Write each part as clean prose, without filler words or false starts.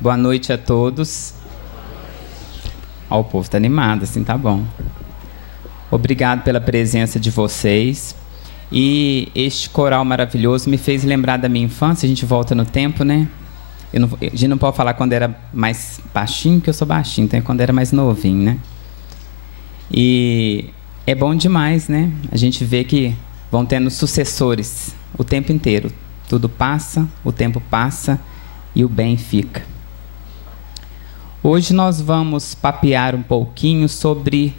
Boa noite a todos. Ó, o povo está animado, assim tá bom. Obrigado pela presença de vocês. E este coral maravilhoso me fez lembrar da minha infância. A gente volta no tempo, né? A gente não pode falar quando era mais baixinho, porque eu sou baixinho, então é quando era mais novinho, né? E é bom demais, né? A gente vê que vão tendo sucessores o tempo inteiro. Tudo passa, o tempo passa e o bem fica. Hoje nós vamos papear um pouquinho sobre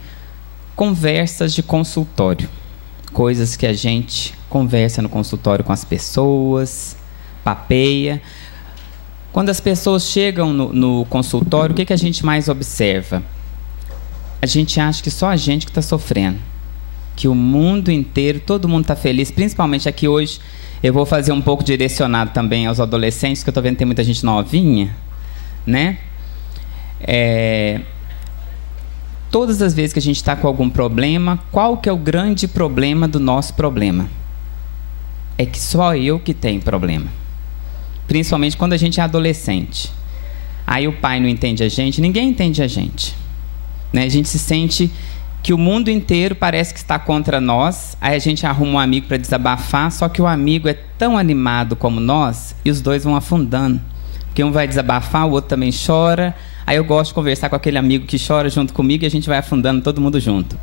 conversas de consultório. Coisas que a gente conversa no consultório com as pessoas, papeia. Quando as pessoas chegam no consultório, o que a gente mais observa? A gente acha que só a gente que está sofrendo. Que o mundo inteiro, todo mundo está feliz. Principalmente aqui hoje, eu vou fazer um pouco direcionado também aos adolescentes, que eu estou vendo que tem muita gente novinha, né? Todas as vezes que a gente está com algum problema, qual que é o grande problema do nosso problema? É que só eu que tenho problema. Principalmente quando a gente é adolescente. Aí o pai não entende a gente, ninguém entende a gente. Né? A gente se sente que o mundo inteiro parece que está contra nós. Aí a gente arruma um amigo para desabafar, só que o amigo é tão animado como nós e os dois vão afundando. Porque um vai desabafar, o outro também chora. Aí eu gosto de conversar com aquele amigo que chora junto comigo e a gente vai afundando todo mundo junto.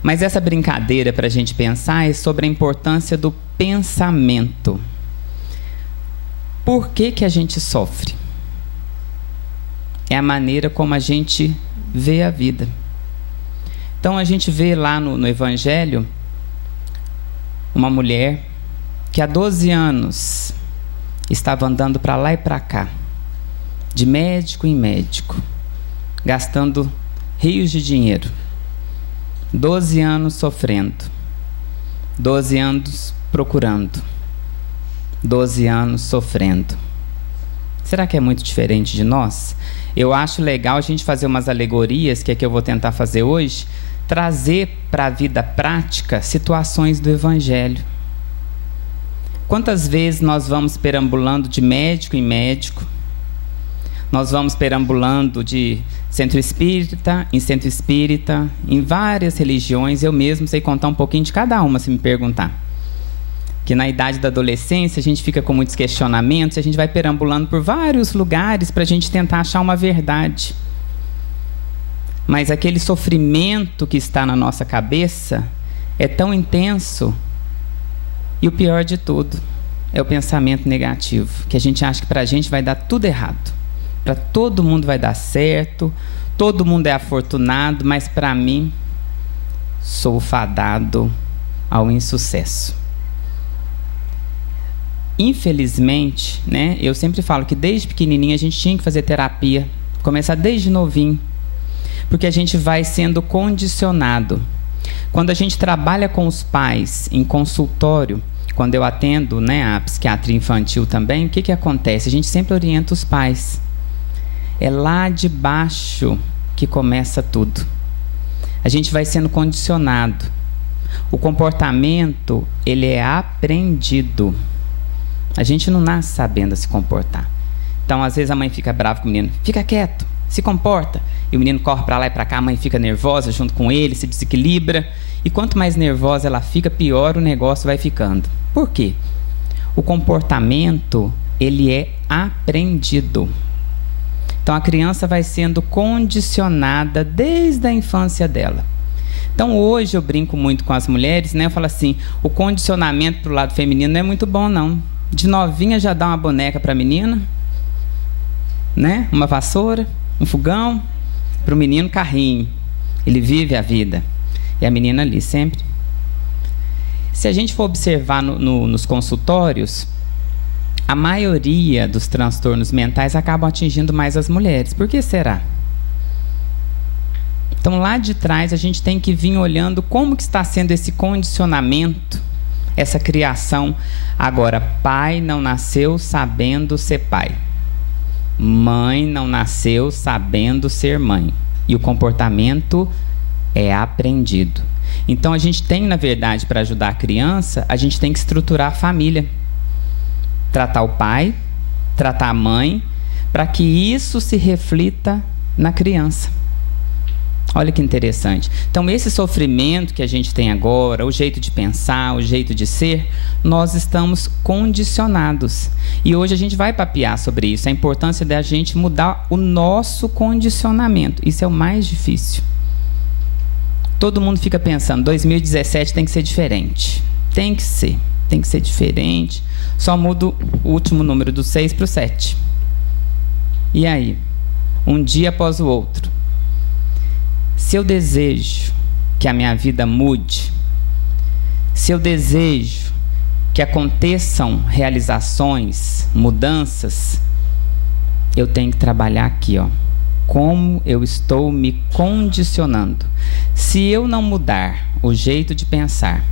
Mas essa brincadeira para a gente pensar é sobre a importância do pensamento. Por que a gente sofre? É a maneira como a gente vê a vida. Então a gente vê lá no Evangelho uma mulher que há 12 anos estava andando para lá e para cá, de médico em médico, gastando rios de dinheiro. 12 anos sofrendo, 12 anos procurando, 12 anos sofrendo. Será que é muito diferente de nós? Eu acho legal a gente fazer umas alegorias, que é que eu vou tentar fazer hoje, trazer para a vida prática situações do Evangelho. Quantas vezes nós vamos perambulando de médico em médico, nós vamos perambulando de centro espírita, em várias religiões. Eu mesmo sei contar um pouquinho de cada uma, se me perguntar. Que na idade da adolescência a gente fica com muitos questionamentos, a gente vai perambulando por vários lugares para a gente tentar achar uma verdade. Mas aquele sofrimento que está na nossa cabeça é tão intenso. E o pior de tudo é o pensamento negativo, que a gente acha que para a gente vai dar tudo errado. Para todo mundo vai dar certo, todo mundo é afortunado, mas para mim, sou fadado ao insucesso. Infelizmente, né, eu sempre falo que desde pequenininho a gente tinha que fazer terapia, começar desde novinho, porque a gente vai sendo condicionado. Quando a gente trabalha com os pais em consultório, quando eu atendo, né, a psiquiatria infantil também, o que acontece? A gente sempre orienta os pais. É lá de baixo que começa tudo. A gente vai sendo condicionado. O comportamento, ele é aprendido. A gente não nasce sabendo se comportar. Então, às vezes, a mãe fica brava com o menino. Fica quieto, se comporta. E o menino corre para lá e para cá, a mãe fica nervosa junto com ele, se desequilibra. E quanto mais nervosa ela fica, pior o negócio vai ficando. Por quê? O comportamento, ele é aprendido. Então, a criança vai sendo condicionada desde a infância dela. Então, hoje eu brinco muito com as mulheres, né? Eu falo assim, o condicionamento para o lado feminino não é muito bom, não. De novinha já dá uma boneca para a menina, né? Uma vassoura, um fogão, para o menino carrinho. Ele vive a vida. E a menina ali sempre. Se a gente for observar nos consultórios, a maioria dos transtornos mentais acabam atingindo mais as mulheres. Por que será? Então, lá de trás, a gente tem que vir olhando como que está sendo esse condicionamento, essa criação. Agora, pai não nasceu sabendo ser pai. Mãe não nasceu sabendo ser mãe. E o comportamento é aprendido. Então, a gente tem, na verdade, para ajudar a criança, a gente tem que estruturar a família. Tratar o pai, tratar a mãe, para que isso se reflita na criança. Olha que interessante. Então, esse sofrimento que a gente tem agora, o jeito de pensar, o jeito de ser, nós estamos condicionados. E hoje a gente vai papear sobre isso, a importância da gente mudar o nosso condicionamento. Isso é o mais difícil. Todo mundo fica pensando, 2017 tem que ser diferente. Tem que ser diferente. Só muda o último número do 6 para o 7. E aí? Um dia após o outro. Se eu desejo que a minha vida mude, se eu desejo que aconteçam realizações, mudanças, eu tenho que trabalhar aqui, ó. Como eu estou me condicionando. Se eu não mudar o jeito de pensar,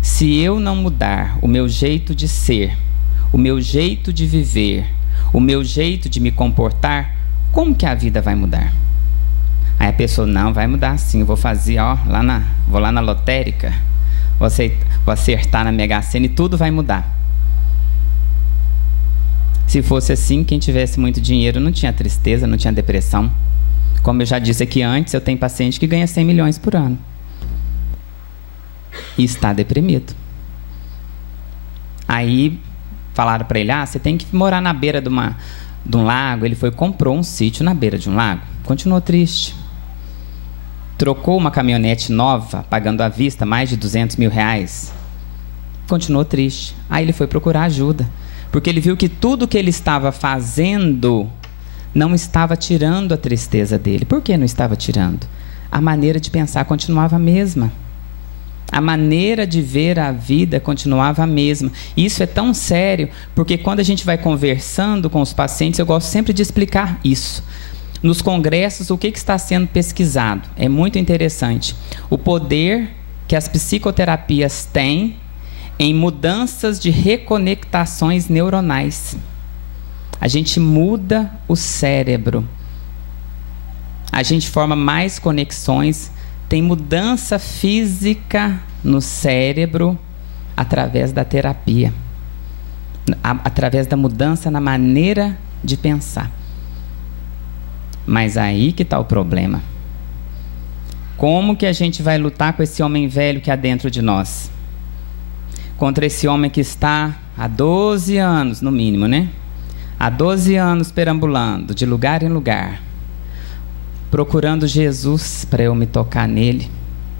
se eu não mudar o meu jeito de ser, o meu jeito de viver, o meu jeito de me comportar, como que a vida vai mudar? Aí a pessoa, não, vai mudar sim, eu vou fazer, ó, vou lá na lotérica, vou acertar na Mega Sena e tudo vai mudar. Se fosse assim, quem tivesse muito dinheiro não tinha tristeza, não tinha depressão. Como eu já disse aqui antes, eu tenho paciente que ganha 100 milhões por ano. E está deprimido. Aí falaram para ele, você tem que morar na beira de um lago. Ele foi e comprou um sítio na beira de um lago. Continuou triste. Trocou uma caminhonete nova, pagando à vista mais de 200 mil reais. Continuou triste. Aí ele foi procurar ajuda. Porque ele viu que tudo que ele estava fazendo não estava tirando a tristeza dele. Por que não estava tirando? A maneira de pensar continuava a mesma. A maneira de ver a vida continuava a mesma. E isso é tão sério, porque quando a gente vai conversando com os pacientes, eu gosto sempre de explicar isso. Nos congressos, o que está sendo pesquisado? É muito interessante. O poder que as psicoterapias têm em mudanças de reconectações neuronais. A gente muda o cérebro. A gente forma mais conexões. Tem mudança física no cérebro através da terapia. Através da mudança na maneira de pensar. Mas aí que está o problema. Como que a gente vai lutar com esse homem velho que há dentro de nós? Contra esse homem que está há 12 anos, no mínimo, né? Há 12 anos perambulando, de lugar em lugar, procurando Jesus para eu me tocar nele,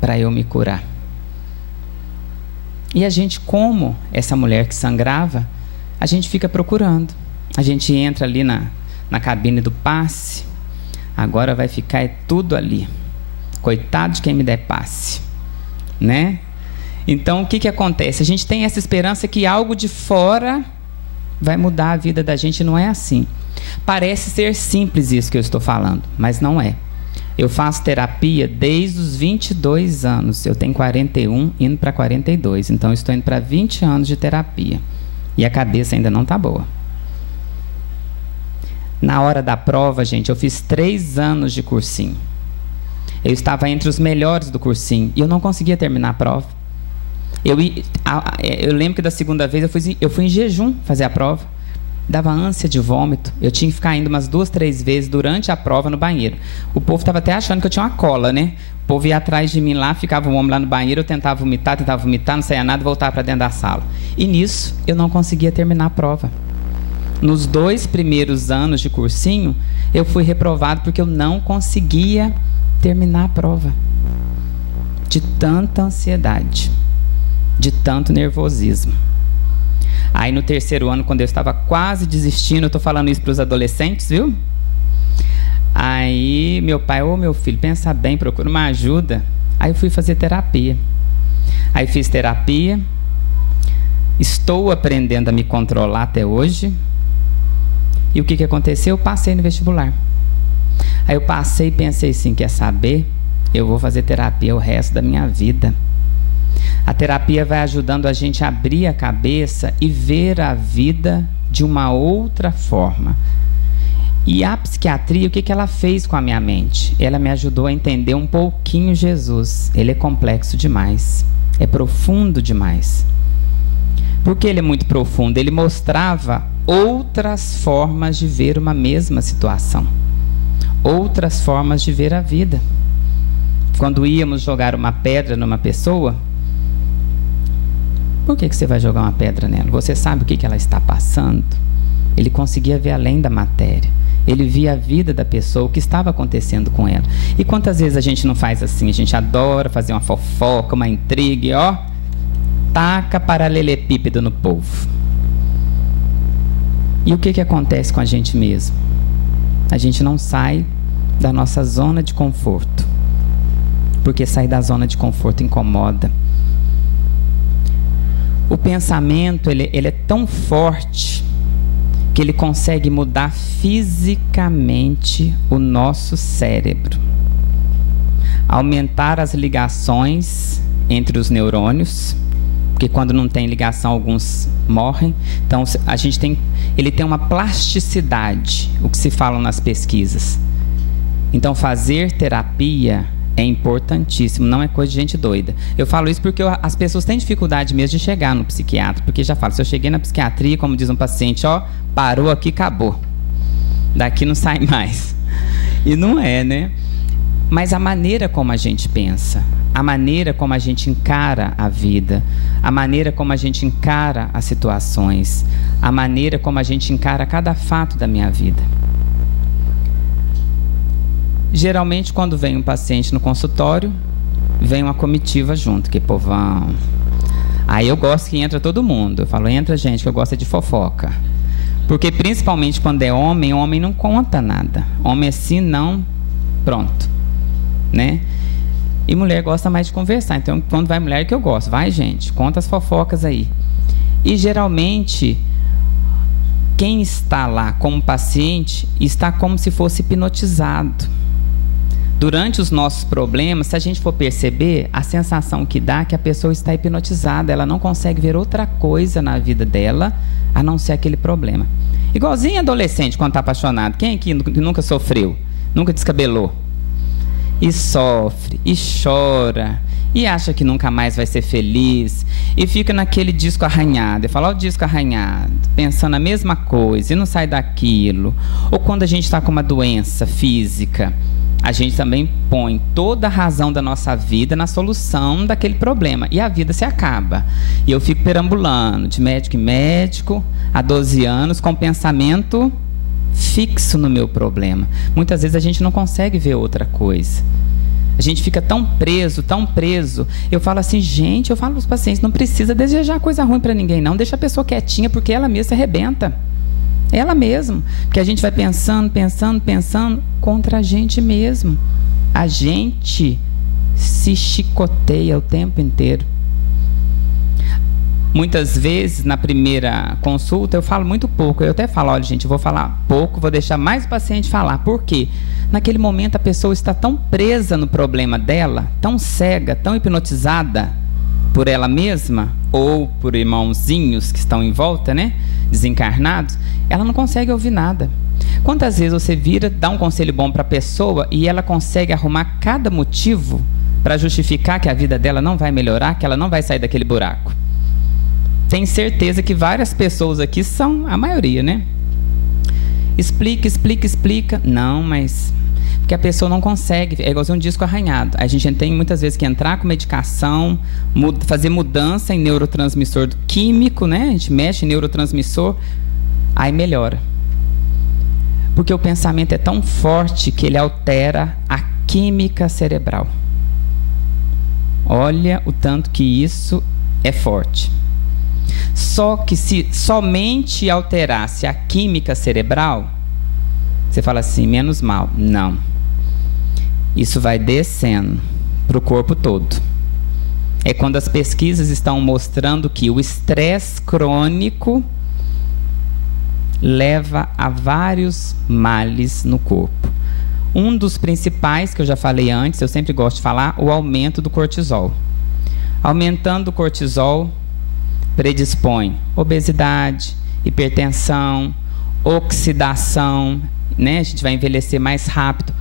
para eu me curar. E a gente, como essa mulher que sangrava, a gente fica procurando. A gente entra ali na cabine do passe. Agora vai ficar tudo ali. Coitado de quem me der passe, né? Então, o que acontece? A gente tem essa esperança que algo de fora vai mudar a vida da gente. Não é assim. Parece ser simples isso que eu estou falando, mas não é. Eu faço terapia desde os 22 anos. Eu tenho 41, indo para 42. Então, eu estou indo para 20 anos de terapia. E a cabeça ainda não está boa. Na hora da prova, gente, eu fiz 3 anos de cursinho. Eu estava entre os melhores do cursinho e eu não conseguia terminar a prova. Eu lembro que da segunda vez eu fui em jejum fazer a prova. Dava ânsia de vômito. Eu tinha que ficar indo umas 2, 3 vezes durante a prova no banheiro. O povo estava até achando que eu tinha uma cola, né? O povo ia atrás de mim lá, ficava um homem lá no banheiro, eu tentava vomitar, não saía nada, voltava para dentro da sala. E nisso, eu não conseguia terminar a prova. Nos 2 primeiros anos de cursinho, eu fui reprovado porque eu não conseguia terminar a prova. De tanta ansiedade, de tanto nervosismo. Aí no 3º ano, quando eu estava quase desistindo, eu estou falando isso para os adolescentes, viu? Aí meu pai, meu filho, pensa bem, procura uma ajuda. Aí eu fui fazer terapia. Aí fiz terapia. Estou aprendendo a me controlar até hoje. E o que aconteceu? Eu passei no vestibular. Aí eu passei e pensei assim, quer saber? Eu vou fazer terapia o resto da minha vida. A terapia vai ajudando a gente a abrir a cabeça e ver a vida de uma outra forma. E a psiquiatria, o que ela fez com a minha mente? Ela me ajudou a entender um pouquinho Jesus. Ele é complexo demais. É profundo demais. Por que ele é muito profundo? Ele mostrava outras formas de ver uma mesma situação, outras formas de ver a vida. Quando íamos jogar uma pedra numa pessoa, por que você vai jogar uma pedra nela? Você sabe o que ela está passando? Ele conseguia ver além da matéria. Ele via a vida da pessoa, o que estava acontecendo com ela. E quantas vezes a gente não faz assim? A gente adora fazer uma fofoca, uma intriga, e taca paralelepípedo no povo. E o que acontece com a gente mesmo? A gente não sai da nossa zona de conforto. Porque sair da zona de conforto incomoda. O pensamento, ele é tão forte que ele consegue mudar fisicamente o nosso cérebro. Aumentar as ligações entre os neurônios, porque quando não tem ligação, alguns morrem. Então, ele tem uma plasticidade, o que se fala nas pesquisas. Então, fazer terapia é importantíssimo, não é coisa de gente doida. Eu falo isso porque as pessoas têm dificuldade mesmo de chegar no psiquiatra, porque já falo, se eu cheguei na psiquiatria, como diz um paciente, parou aqui, acabou. Daqui não sai mais. E não é, né? Mas a maneira como a gente pensa, a maneira como a gente encara a vida, a maneira como a gente encara as situações, a maneira como a gente encara cada fato da minha vida. Geralmente, quando vem um paciente no consultório, vem uma comitiva junto, que povão. Aí eu gosto que entra todo mundo. Eu falo, entra gente, que eu gosto de fofoca. Porque principalmente quando é homem, o homem não conta nada. Homem assim, não, pronto. Né? E mulher gosta mais de conversar. Então, quando vai mulher, que eu gosto. Vai, gente, conta as fofocas aí. E geralmente, quem está lá como paciente, está como se fosse hipnotizado. Durante os nossos problemas, se a gente for perceber, a sensação que dá é que a pessoa está hipnotizada, ela não consegue ver outra coisa na vida dela, a não ser aquele problema. Igualzinho adolescente quando está apaixonado. Quem aqui nunca sofreu? Nunca descabelou? E sofre, e chora, e acha que nunca mais vai ser feliz, e fica naquele disco arranhado, e fala, o disco arranhado, pensando a mesma coisa, e não sai daquilo. Ou quando a gente está com uma doença física, a gente também põe toda a razão da nossa vida na solução daquele problema. E a vida se acaba. E eu fico perambulando de médico em médico, há 12 anos, com pensamento fixo no meu problema. Muitas vezes a gente não consegue ver outra coisa. A gente fica tão preso, tão preso. Eu falo assim, gente, eu falo para os pacientes, não precisa desejar coisa ruim para ninguém, não. Deixa a pessoa quietinha, porque ela mesma se arrebenta. Ela mesma, porque a gente vai pensando contra a gente mesmo. A gente se chicoteia o tempo inteiro. Muitas vezes, na primeira consulta, eu falo muito pouco. Eu até falo, olha, gente, eu vou falar pouco, vou deixar mais o paciente falar. Por quê? Naquele momento, a pessoa está tão presa no problema dela, tão cega, tão hipnotizada por ela mesma, ou por irmãozinhos que estão em volta, né? Desencarnados, ela não consegue ouvir nada. Quantas vezes você vira, dá um conselho bom para a pessoa e ela consegue arrumar cada motivo para justificar que a vida dela não vai melhorar, que ela não vai sair daquele buraco? Tenho certeza que várias pessoas aqui são a maioria, né? Explica. Não, mas... Porque a pessoa não consegue, é igualzinho um disco arranhado. A gente tem muitas vezes que entrar com medicação, fazer mudança em neurotransmissor químico, né? A gente mexe em neurotransmissor, aí melhora. Porque o pensamento é tão forte que ele altera a química cerebral. Olha o tanto que isso é forte. Só que se somente alterasse a química cerebral, você fala assim, menos mal. Não. Isso vai descendo para o corpo todo. É quando as pesquisas estão mostrando que o estresse crônico leva a vários males no corpo. Um dos principais, que eu já falei antes, eu sempre gosto de falar, o aumento do cortisol. Aumentando o cortisol, predispõe obesidade, hipertensão, oxidação, né? A gente vai envelhecer mais rápido,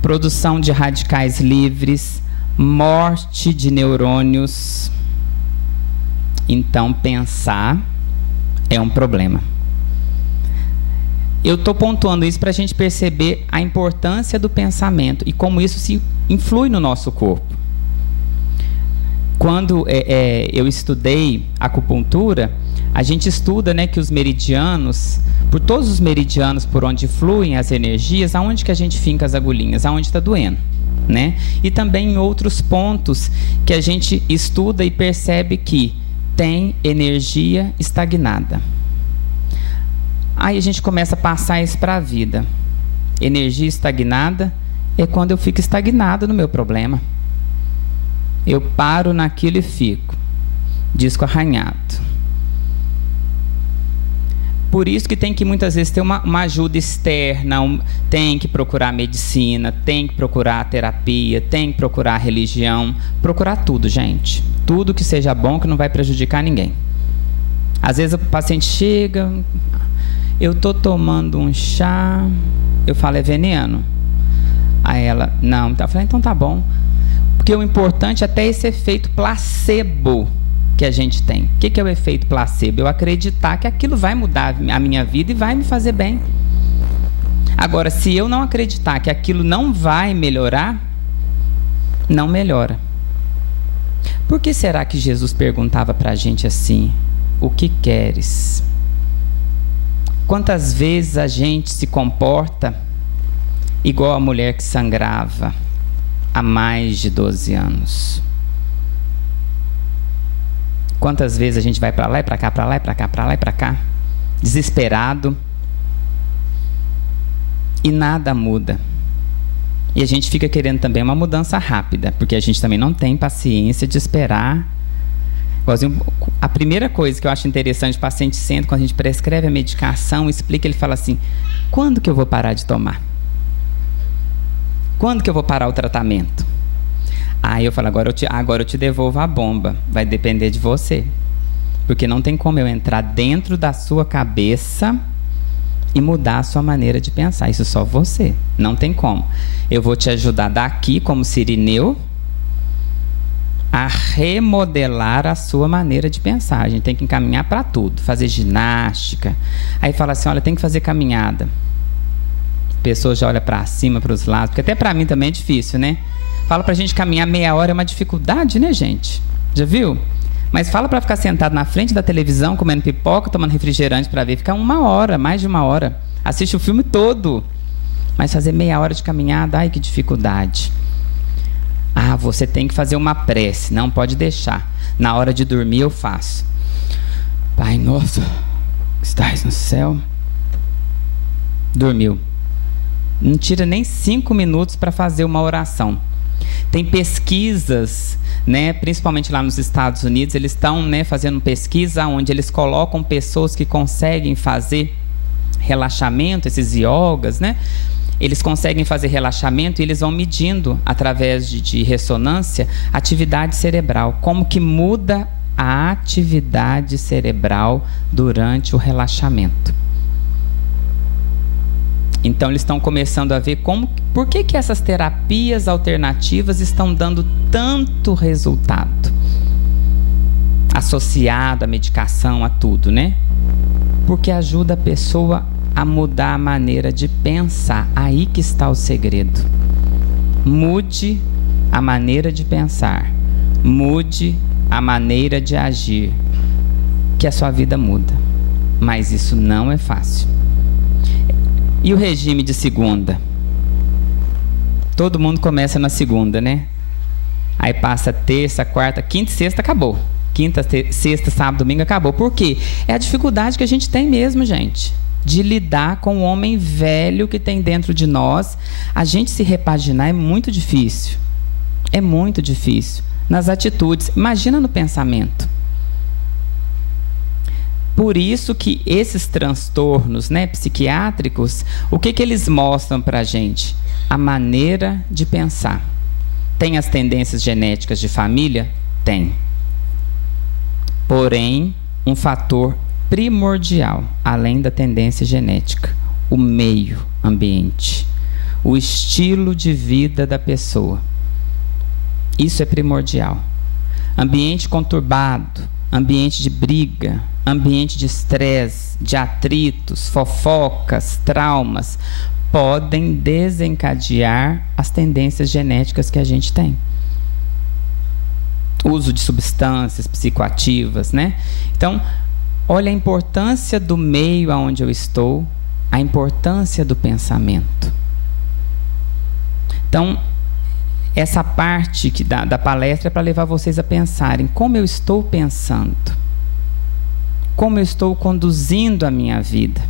produção de radicais livres, morte de neurônios. Então, pensar é um problema. Eu estou pontuando isso para a gente perceber a importância do pensamento e como isso se influi no nosso corpo. Quando eu estudei acupuntura, a gente estuda, né, que os meridianos, por todos os meridianos por onde fluem as energias, aonde que a gente finca as agulhinhas? Aonde está doendo, né? E também em outros pontos que a gente estuda e percebe que tem energia estagnada. Aí a gente começa a passar isso para a vida. Energia estagnada é quando eu fico estagnado no meu problema. Eu paro naquilo e fico. Disco arranhado. Por isso que tem que muitas vezes ter uma ajuda externa, tem que procurar medicina, tem que procurar terapia, tem que procurar religião, procurar tudo, gente. Tudo que seja bom, que não vai prejudicar ninguém. Às vezes o paciente chega, eu estou tomando um chá, eu falo, é veneno? Aí ela, não, eu falei, então tá bom. Porque o importante é até esse efeito placebo que a gente tem. O que é o efeito placebo? Eu acreditar que aquilo vai mudar a minha vida e vai me fazer bem. Agora, se eu não acreditar que aquilo não vai melhorar, não melhora. Por que será que Jesus perguntava para a gente assim, o que queres? Quantas vezes a gente se comporta igual a mulher que sangrava há mais de 12 anos? Quantas vezes a gente vai para lá e para cá, para lá e para cá, para lá e para cá, desesperado, e nada muda. E a gente fica querendo também uma mudança rápida, porque a gente também não tem paciência de esperar. A primeira coisa que eu acho interessante, o paciente senta, quando a gente prescreve a medicação, explica, ele fala assim, quando que eu vou parar de tomar? Quando que eu vou parar o tratamento? Aí eu falo, agora eu te devolvo a bomba. Vai depender de você. Porque não tem como eu entrar dentro da sua cabeça e mudar a sua maneira de pensar. Isso só você. Não tem como. Eu vou te ajudar daqui, como Cirineu, a remodelar a sua maneira de pensar. A gente tem que encaminhar para tudo. Fazer ginástica. Aí fala assim, olha, tem que fazer caminhada. A pessoa já olha para cima, para os lados. Porque até para mim também é difícil, né? Fala pra gente caminhar meia hora, é uma dificuldade, né, gente? Já viu? Mas fala pra ficar sentado na frente da televisão, comendo pipoca, tomando refrigerante pra ver. Fica 1 hora, mais de 1 hora. Assiste o filme todo. Mas fazer meia hora de caminhada, ai, que dificuldade. Ah, você tem que fazer uma prece, não pode deixar. Na hora de dormir eu faço. Pai nosso, que estás no céu. Dormiu. Não tira nem 5 minutos para fazer uma oração. Tem pesquisas, né, principalmente lá nos Estados Unidos, eles estão, né, fazendo pesquisa onde eles colocam pessoas que conseguem fazer relaxamento, esses yogas, né? Eles conseguem fazer relaxamento e eles vão medindo, através de ressonância, atividade cerebral. Como que muda a atividade cerebral durante o relaxamento. Então, eles estão começando a ver por que essas terapias alternativas estão dando tanto resultado. Associado à medicação, a tudo, né? Porque ajuda a pessoa a mudar a maneira de pensar. Aí que está o segredo. Mude a maneira de pensar. Mude a maneira de agir. Que a sua vida muda. Mas isso não é fácil. E o regime de segunda? Todo mundo começa na segunda, né? Aí passa terça, quarta, quinta e sexta, acabou. Quinta, sexta, sábado, domingo, acabou. Por quê? É a dificuldade que a gente tem mesmo, gente. De lidar com o homem velho que tem dentro de nós. A gente se repaginar é muito difícil. É muito difícil. Nas atitudes. Imagina no pensamento. Por isso que esses transtornos, né, psiquiátricos, o que eles mostram para a gente? A maneira de pensar. Tem as tendências genéticas de família? Tem. Porém, um fator primordial, além da tendência genética, o meio ambiente, o estilo de vida da pessoa. Isso é primordial. Ambiente conturbado, ambiente de briga, ambiente de estresse, de atritos, fofocas, traumas, podem desencadear as tendências genéticas que a gente tem. Uso de substâncias psicoativas, né? Então, olha a importância do meio aonde eu estou, a importância do pensamento. Então, essa parte da palestra é para levar vocês a pensarem como eu estou pensando, como eu estou conduzindo a minha vida.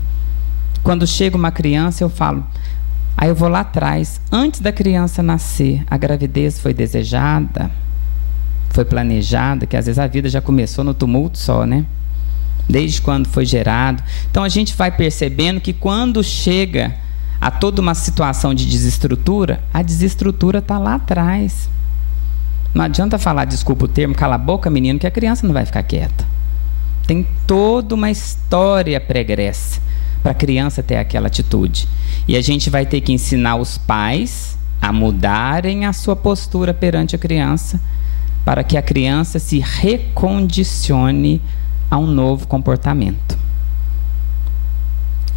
Quando chega uma criança, eu falo, aí eu vou lá atrás, antes da criança nascer, a gravidez foi desejada, foi planejada, que às vezes a vida já começou no tumulto só, né? Desde quando foi gerado. Então a gente vai percebendo que quando chega a toda uma situação de desestrutura, a desestrutura está lá atrás. Não adianta falar, desculpa o termo, cala a boca, menino, que a criança não vai ficar quieta. Tem toda uma história pregressa para a criança ter aquela atitude. E a gente vai ter que ensinar os pais a mudarem a sua postura perante a criança, para que a criança se recondicione a um novo comportamento.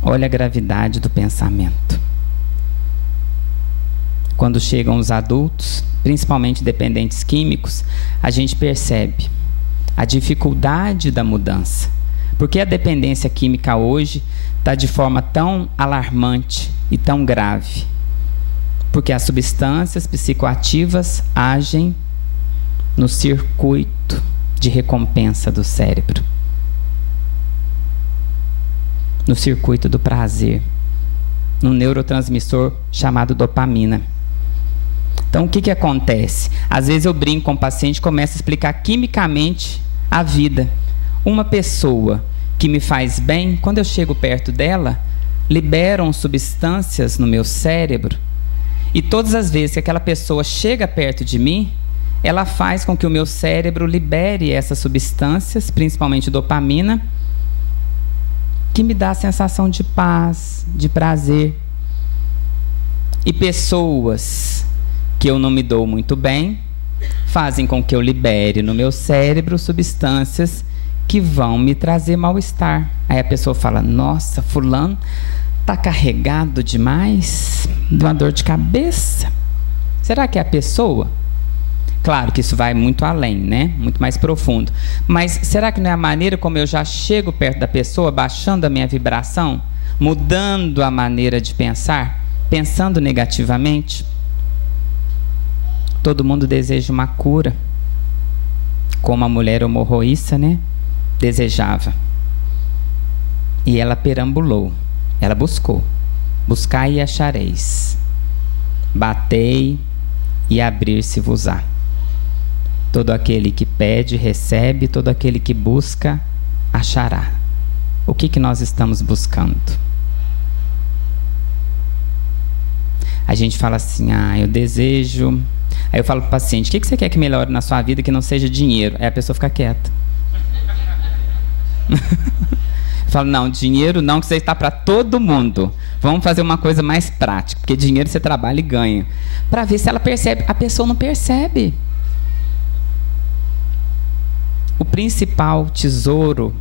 Olha a gravidade do pensamento. Quando chegam os adultos, principalmente dependentes químicos, a gente percebe a dificuldade da mudança. Porque a dependência química hoje está de forma tão alarmante e tão grave? Porque as substâncias psicoativas agem no circuito de recompensa do cérebro, no circuito do prazer, num neurotransmissor chamado dopamina. Então, o que acontece? Às vezes eu brinco com o paciente e começo a explicar quimicamente a vida. Uma pessoa que me faz bem, quando eu chego perto dela, liberam substâncias no meu cérebro, e todas as vezes que aquela pessoa chega perto de mim, ela faz com que o meu cérebro libere essas substâncias, principalmente dopamina, que me dá a sensação de paz, de prazer. E pessoas que eu não me dou muito bem fazem com que eu libere no meu cérebro substâncias que vão me trazer mal-estar. Aí a pessoa fala, nossa, fulano está carregado demais, de uma dor de cabeça. Será que é a pessoa? Claro que isso vai muito além, né? Muito mais profundo. Mas será que não é a maneira como eu já chego perto da pessoa, baixando a minha vibração, mudando a maneira de pensar, pensando negativamente? Todo mundo deseja uma cura, como a mulher hemorroísta, né? Desejava. E ela perambulou, ela buscou. Buscai e achareis. Batei e abrir-se-vos-á. Todo aquele que pede, recebe. Todo aquele que busca, achará. O que nós estamos buscando? A gente fala assim, eu desejo... Aí eu falo para o paciente, o que você quer que melhore na sua vida que não seja dinheiro? Aí a pessoa fica quieta. Eu falo, não, dinheiro não, que isso aí está para todo mundo. Vamos fazer uma coisa mais prática, porque dinheiro você trabalha e ganha. Para ver se ela percebe. A pessoa não percebe. O principal tesouro,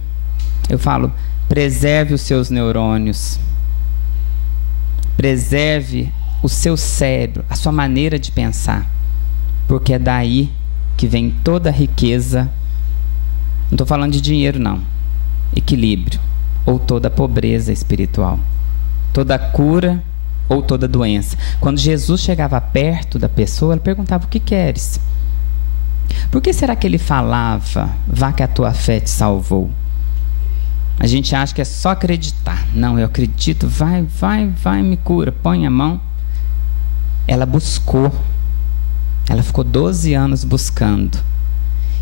eu falo, preserve os seus neurônios. Preserve o seu cérebro, a sua maneira de pensar. Porque é daí que vem toda a riqueza. Não estou falando de dinheiro, não. Equilíbrio. Ou toda a pobreza espiritual. Toda a cura ou toda a doença. Quando Jesus chegava perto da pessoa, ele perguntava, o que queres? Por que será que ele falava, vá que a tua fé te salvou? A gente acha que é só acreditar. Não, eu acredito, vai, me cura, põe a mão. Ela buscou. Ela ficou 12 anos buscando.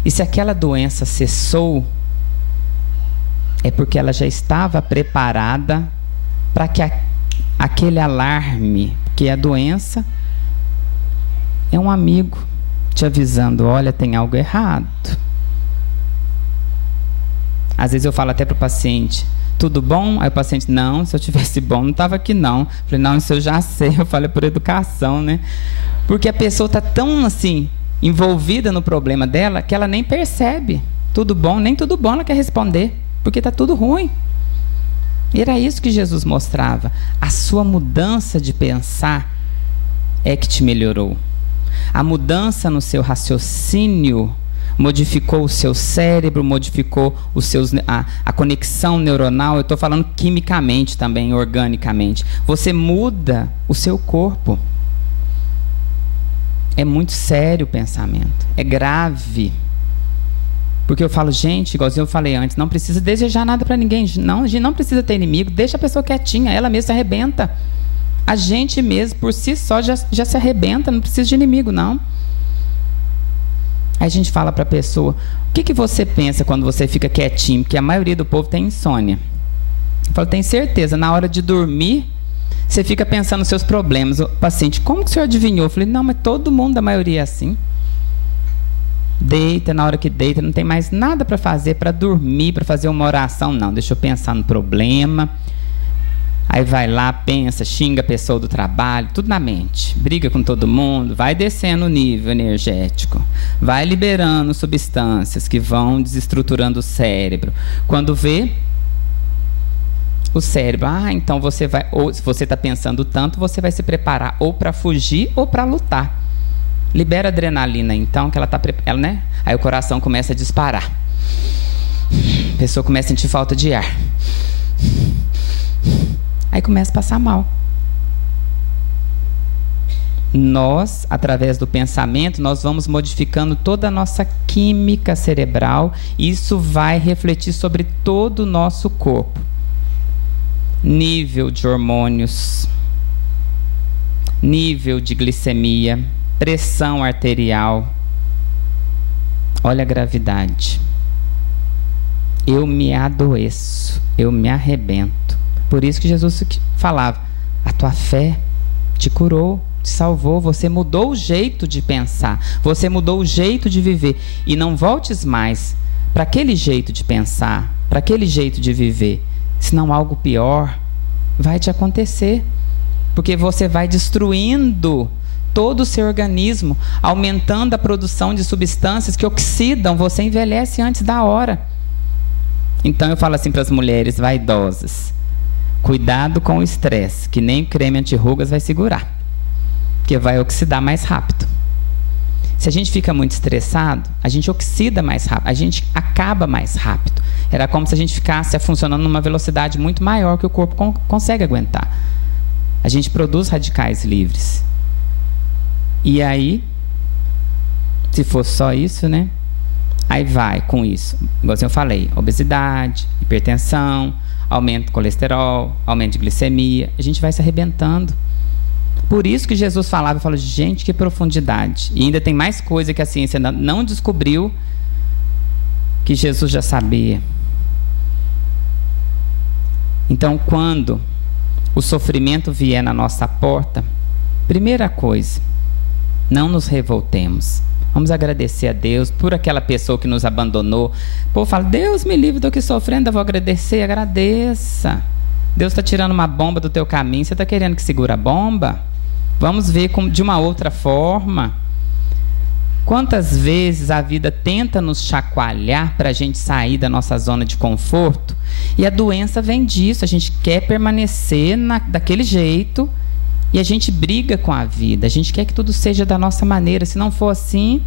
E se aquela doença cessou, é porque ela já estava preparada para que aquele alarme, porque a doença é um amigo te avisando, olha, tem algo errado. Às vezes eu falo até para o paciente, tudo bom? Aí o paciente, não, se eu tivesse bom, não estava aqui não. Eu falei, não, isso eu já sei, eu falei por educação, né? Porque a pessoa está tão, assim, envolvida no problema dela, que ela nem percebe. Tudo bom? Nem tudo bom ela quer responder. porque está tudo ruim. E era isso que Jesus mostrava. A sua mudança de pensar é que te melhorou. A mudança no seu raciocínio modificou o seu cérebro, modificou a conexão neuronal. Eu estou falando quimicamente também, organicamente. Você muda o seu corpo. É muito sério o pensamento. É grave. Porque eu falo, gente, igualzinho eu falei antes, não precisa desejar nada para ninguém. Não, a gente não precisa ter inimigo. Deixa a pessoa quietinha, ela mesma se arrebenta. A gente mesmo, por si só, já se arrebenta. Não precisa de inimigo, não. Aí a gente fala para a pessoa, o que você pensa quando você fica quietinho? Porque a maioria do povo tem insônia. Eu falo, tenho certeza, na hora de dormir, você fica pensando nos seus problemas. O paciente, como que o senhor adivinhou? Eu falei, não, mas todo mundo, a maioria é assim. Deita, na hora que deita, não tem mais nada para fazer, para dormir, para fazer uma oração. Não, deixa eu pensar no problema. Aí vai lá, pensa, xinga a pessoa do trabalho, tudo na mente. Briga com todo mundo, vai descendo o nível energético. Vai liberando substâncias que vão desestruturando o cérebro. Quando vê o cérebro, então você vai, ou se você está pensando tanto, você vai se preparar ou para fugir ou para lutar. Libera adrenalina, então, que ela está preparada, né? Aí o coração começa a disparar. A pessoa começa a sentir falta de ar. Aí começa a passar mal. Nós, através do pensamento, nós vamos modificando toda a nossa química cerebral. E isso vai refletir sobre todo o nosso corpo. Nível de hormônios, nível de glicemia, pressão arterial. Olha a gravidade. Eu me adoeço, eu me arrebento. Por isso que Jesus falava, a tua fé te curou, te salvou, você mudou o jeito de pensar, você mudou o jeito de viver. E não voltes mais para aquele jeito de pensar, para aquele jeito de viver, senão algo pior vai te acontecer. Porque você vai destruindo todo o seu organismo, aumentando a produção de substâncias que oxidam, você envelhece antes da hora. Então eu falo assim para as mulheres vaidosas, cuidado com o estresse, que nem creme anti-rugas vai segurar, porque vai oxidar mais rápido. Se a gente fica muito estressado, a gente oxida mais rápido, a gente acaba mais rápido. Era como se a gente ficasse funcionando numa velocidade muito maior que o corpo consegue aguentar. A gente produz radicais livres. E aí, se for só isso, né? Aí vai com isso, igual eu falei, obesidade, hipertensão, aumento do colesterol, aumento de glicemia, a gente vai se arrebentando. Por isso que Jesus falava, eu falo, gente, que profundidade. E ainda tem mais coisa que a ciência ainda não descobriu, que Jesus já sabia. Então, quando o sofrimento vier na nossa porta, primeira coisa, não nos revoltemos. Vamos agradecer a Deus por aquela pessoa que nos abandonou. O povo fala, Deus me livre do que sofrendo, eu vou agradecer. Agradeça. Deus está tirando uma bomba do teu caminho. Você está querendo que segure a bomba? Vamos ver de uma outra forma. Quantas vezes a vida tenta nos chacoalhar para a gente sair da nossa zona de conforto? E a doença vem disso. A gente quer permanecer daquele jeito. E a gente briga com a vida, a gente quer que tudo seja da nossa maneira. Se não for assim,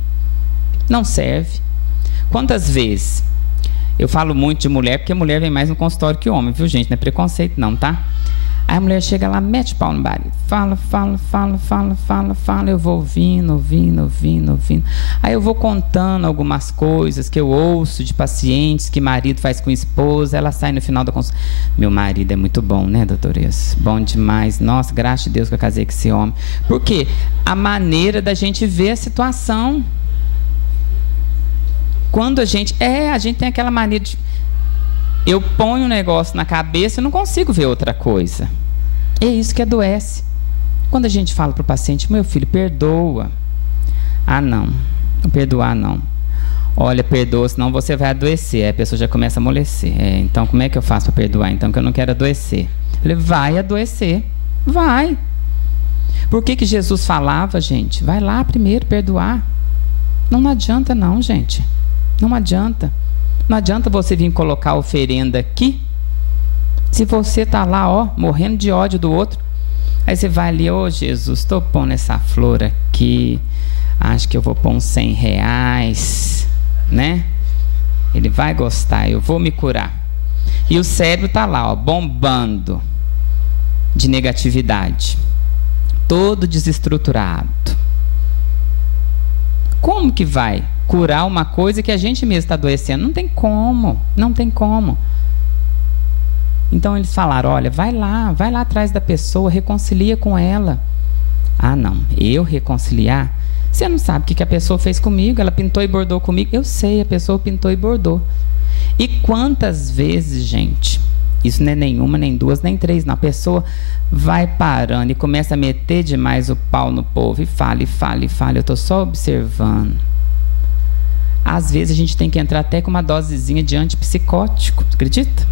não serve. Quantas vezes? Eu falo muito de mulher, porque mulher vem mais no consultório que homem, viu, gente? Não é preconceito não, tá? Aí a mulher chega lá, mete pau no marido. Fala. Eu vou ouvindo. Aí eu vou contando algumas coisas que eu ouço de pacientes que marido faz com esposa. Ela sai no final da consulta. Meu marido é muito bom, né, doutoressa? Bom demais. Nossa, graças a Deus que eu casei com esse homem. Por quê? A maneira da gente ver a situação. Quando a gente tem aquela maneira de... Eu ponho um negócio na cabeça e não consigo ver outra coisa. É isso que adoece. Quando a gente fala para o paciente, meu filho, perdoa. Não perdoar não. Olha, perdoa, senão você vai adoecer. Aí a pessoa já começa a amolecer. Então como é que eu faço para perdoar? Então que eu não quero adoecer. Ele vai adoecer. Vai. Por que Jesus falava, gente? Vai lá primeiro perdoar. Não adianta não, gente. Não adianta. Não adianta você vir colocar a oferenda aqui, se você está lá, ó, morrendo de ódio do outro. Aí você vai ali, ô Jesus, estou pondo essa flor aqui, acho que eu vou pôr uns R$100, né? Ele vai gostar, eu vou me curar. E o cérebro está lá, ó, bombando de negatividade, todo desestruturado. Como que vai curar uma coisa que a gente mesmo está adoecendo? Não tem como, não tem como. Então eles falaram, olha, vai lá atrás da pessoa, reconcilia com ela. Ah, não, eu reconciliar? Você não sabe o que a pessoa fez comigo, ela pintou e bordou comigo. Eu sei, a pessoa pintou e bordou. E quantas vezes, gente, isso não é nenhuma, nem duas, nem três, não. A pessoa vai parando e começa a meter demais o pau no povo e fala, eu estou só observando. Às vezes a gente tem que entrar até com uma dosezinha de antipsicótico, acredita?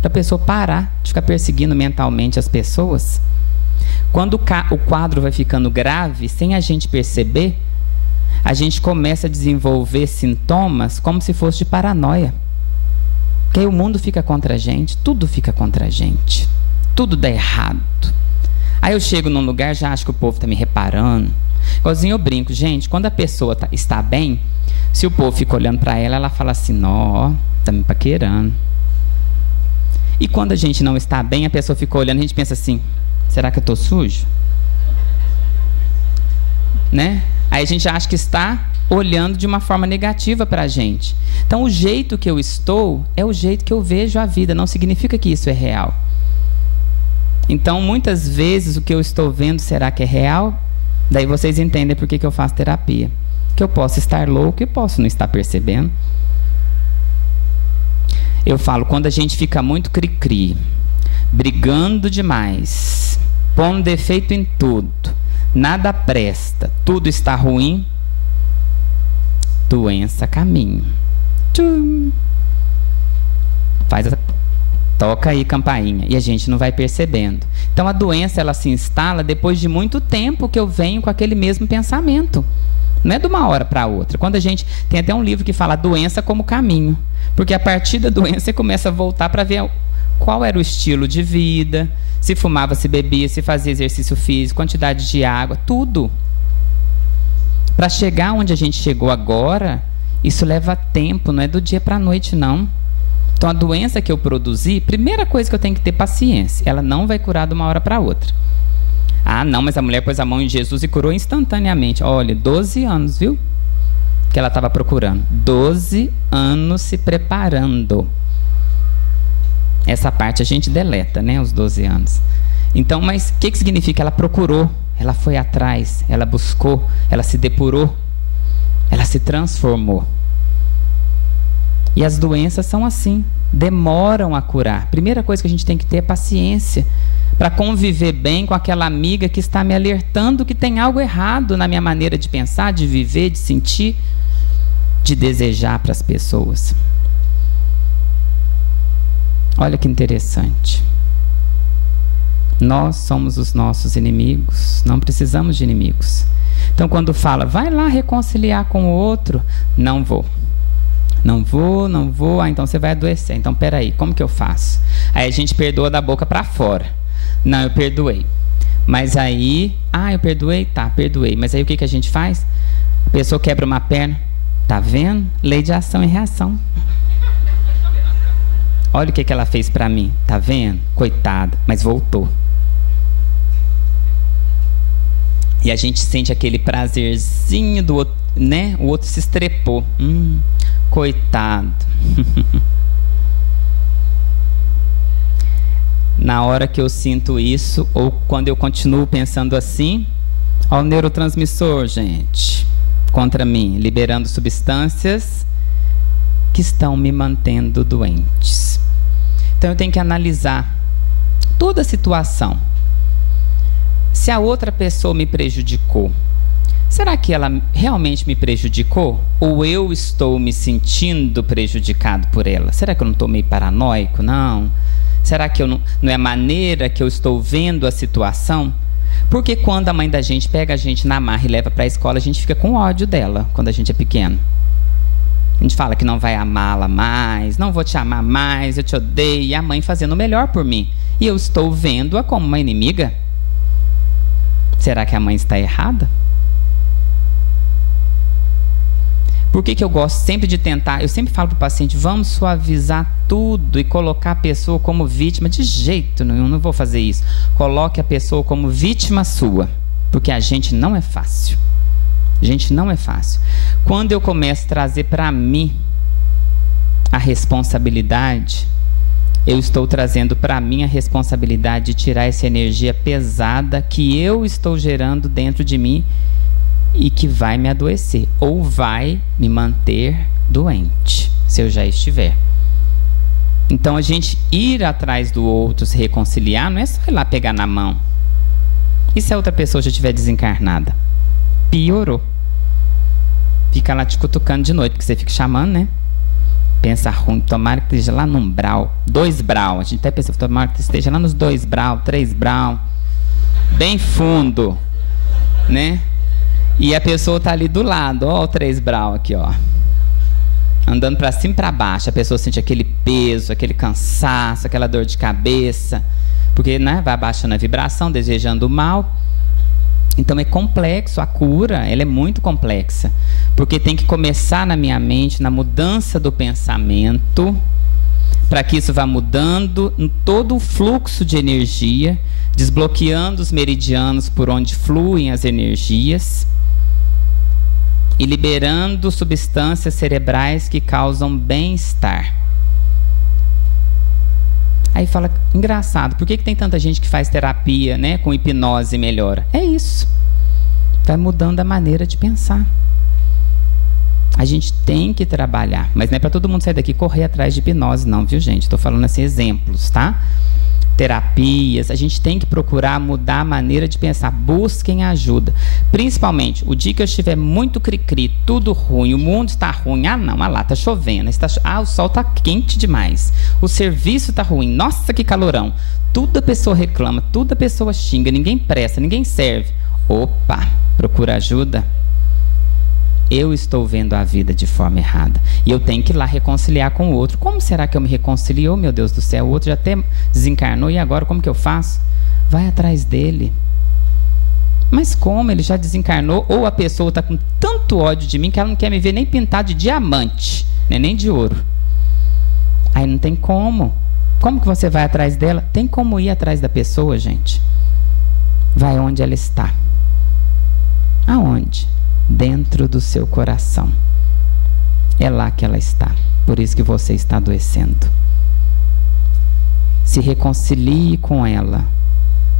Para a pessoa parar de ficar perseguindo mentalmente as pessoas. Quando o quadro vai ficando grave, sem a gente perceber, a gente começa a desenvolver sintomas como se fosse de paranoia. Porque aí o mundo fica contra a gente, tudo fica contra a gente, tudo dá errado. Aí eu chego num lugar, já acho que o povo está me reparando. Igualzinho eu brinco, gente, quando a pessoa está bem, se o povo fica olhando para ela, ela fala assim, ó, tá me paquerando. E quando a gente não está bem, a pessoa fica olhando, a gente pensa assim, será que eu estou sujo? Né? Aí a gente acha que está olhando de uma forma negativa para a gente. Então, o jeito que eu estou é o jeito que eu vejo a vida, não significa que isso é real. Então, muitas vezes, o que eu estou vendo, será que é real? Daí vocês entendem por que eu faço terapia. Que eu posso estar louco e posso não estar percebendo. Eu falo, quando a gente fica muito cri-cri, brigando demais, pondo defeito em tudo, nada presta, tudo está ruim, doença caminho. Tchum. Toca aí campainha, e a gente não vai percebendo. Então a doença, ela se instala depois de muito tempo que eu venho com aquele mesmo pensamento. Não é de uma hora para outra. Quando a gente tem até um livro que fala doença como caminho, porque a partir da doença você começa a voltar para ver qual era o estilo de vida, se fumava, se bebia, se fazia exercício físico, quantidade de água, tudo. Para chegar onde a gente chegou agora, isso leva tempo, não é do dia para a noite, não. Então a doença que eu produzi, primeira coisa que eu tenho que ter paciência, ela não vai curar de uma hora para outra. Ah, não, mas a mulher pôs a mão em Jesus e curou instantaneamente. Olha, 12 anos, viu? Que ela estava procurando. 12 anos se preparando. Essa parte a gente deleta, né? Os 12 anos. Então, mas o que significa? Ela procurou, ela foi atrás, ela buscou, ela se depurou, ela se transformou. E as doenças são assim, demoram a curar. Primeira coisa que a gente tem que ter é paciência para conviver bem com aquela amiga que está me alertando que tem algo errado na minha maneira de pensar, de viver, de sentir, de desejar para as pessoas. Olha que interessante. Nós somos os nossos inimigos, não precisamos de inimigos. Então, quando fala, vai lá reconciliar com o outro, não vou. Não vou, ah, então você vai adoecer. Então, peraí, como que eu faço? Aí a gente perdoa da boca para fora. Não, eu perdoei. Mas aí, eu perdoei? Tá, perdoei. Mas aí o que a gente faz? A pessoa quebra uma perna. Tá vendo? Lei de ação e reação. Olha o que ela fez para mim. Tá vendo? Coitada, mas voltou. E a gente sente aquele prazerzinho do outro, né? O outro se estrepou. Coitado. Na hora que eu sinto isso, ou quando eu continuo pensando assim, ó, o neurotransmissor, gente, contra mim, liberando substâncias que estão me mantendo doentes. Então eu tenho que analisar toda a situação. Se a outra pessoa me prejudicou, será que ela realmente me prejudicou? Ou eu estou me sentindo prejudicado por ela? Será que eu não estou meio paranoico? Não. Será que não é a maneira que eu estou vendo a situação? Porque quando a mãe da gente pega a gente na marra e leva para a escola, a gente fica com ódio dela quando a gente é pequeno. A gente fala que não vai amá-la mais, não vou te amar mais, eu te odeio. E a mãe fazendo o melhor por mim. E eu estou vendo-a como uma inimiga. Será que a mãe está errada? Por que eu gosto sempre de tentar? Eu sempre falo para o paciente, vamos suavizar tudo e colocar a pessoa como vítima. De jeito nenhum, não vou fazer isso. Coloque a pessoa como vítima sua. Porque a gente não é fácil. A gente não é fácil. Quando eu começo a trazer para mim a responsabilidade, eu estou trazendo para mim a responsabilidade de tirar essa energia pesada que eu estou gerando dentro de mim e que vai me adoecer ou vai me manter doente, se eu já estiver. Então, a gente ir atrás do outro, se reconciliar, não é só ir lá pegar na mão. E se a outra pessoa já estiver desencarnada? Piorou. Fica lá te cutucando de noite, porque você fica chamando, né? Pensa ruim, tomara que esteja lá num brau, 2 brau. A gente até pensa, tomara que esteja lá nos 2 brau, 3 brau, bem fundo, né? E a pessoa tá ali do lado, ó, o 3 brau aqui, ó. Andando para cima e para baixo, a pessoa sente aquele peso, aquele cansaço, aquela dor de cabeça, porque, né, vai abaixando a vibração, desejando o mal. Então é complexo, a cura, ela é muito complexa, porque tem que começar na minha mente, na mudança do pensamento, para que isso vá mudando em todo o fluxo de energia, desbloqueando os meridianos por onde fluem as energias e liberando substâncias cerebrais que causam bem-estar. Aí fala, engraçado, por que tem tanta gente que faz terapia, né, com hipnose e melhora? É isso. Vai mudando a maneira de pensar. A gente tem que trabalhar, mas não é para todo mundo sair daqui e correr atrás de hipnose, não, viu, gente? Estou falando assim, exemplos, tá? Terapias, a gente tem que procurar mudar a maneira de pensar. Busquem ajuda. Principalmente, o dia que eu estiver muito cri-cri, tudo ruim, o mundo está ruim. Ah, não, lá, está chovendo. O sol está quente demais. O serviço está ruim. Nossa, que calorão. Tudo a pessoa reclama, tudo a pessoa xinga, ninguém presta, ninguém serve. Opa, procura ajuda. Eu estou vendo a vida de forma errada. E eu tenho que ir lá reconciliar com o outro. Como será que eu me reconcilio? Oh, meu Deus do céu, o outro já até desencarnou. E agora, como que eu faço? Vai atrás dele. Mas como? Ele já desencarnou? Ou a pessoa está com tanto ódio de mim que ela não quer me ver nem pintado de diamante, né? Nem de ouro. Aí não tem como. Como que você vai atrás dela? Tem como ir atrás da pessoa, gente? Vai onde ela está. Aonde? Dentro do seu coração. É lá que ela está. Por isso que você está adoecendo. Se reconcilie com ela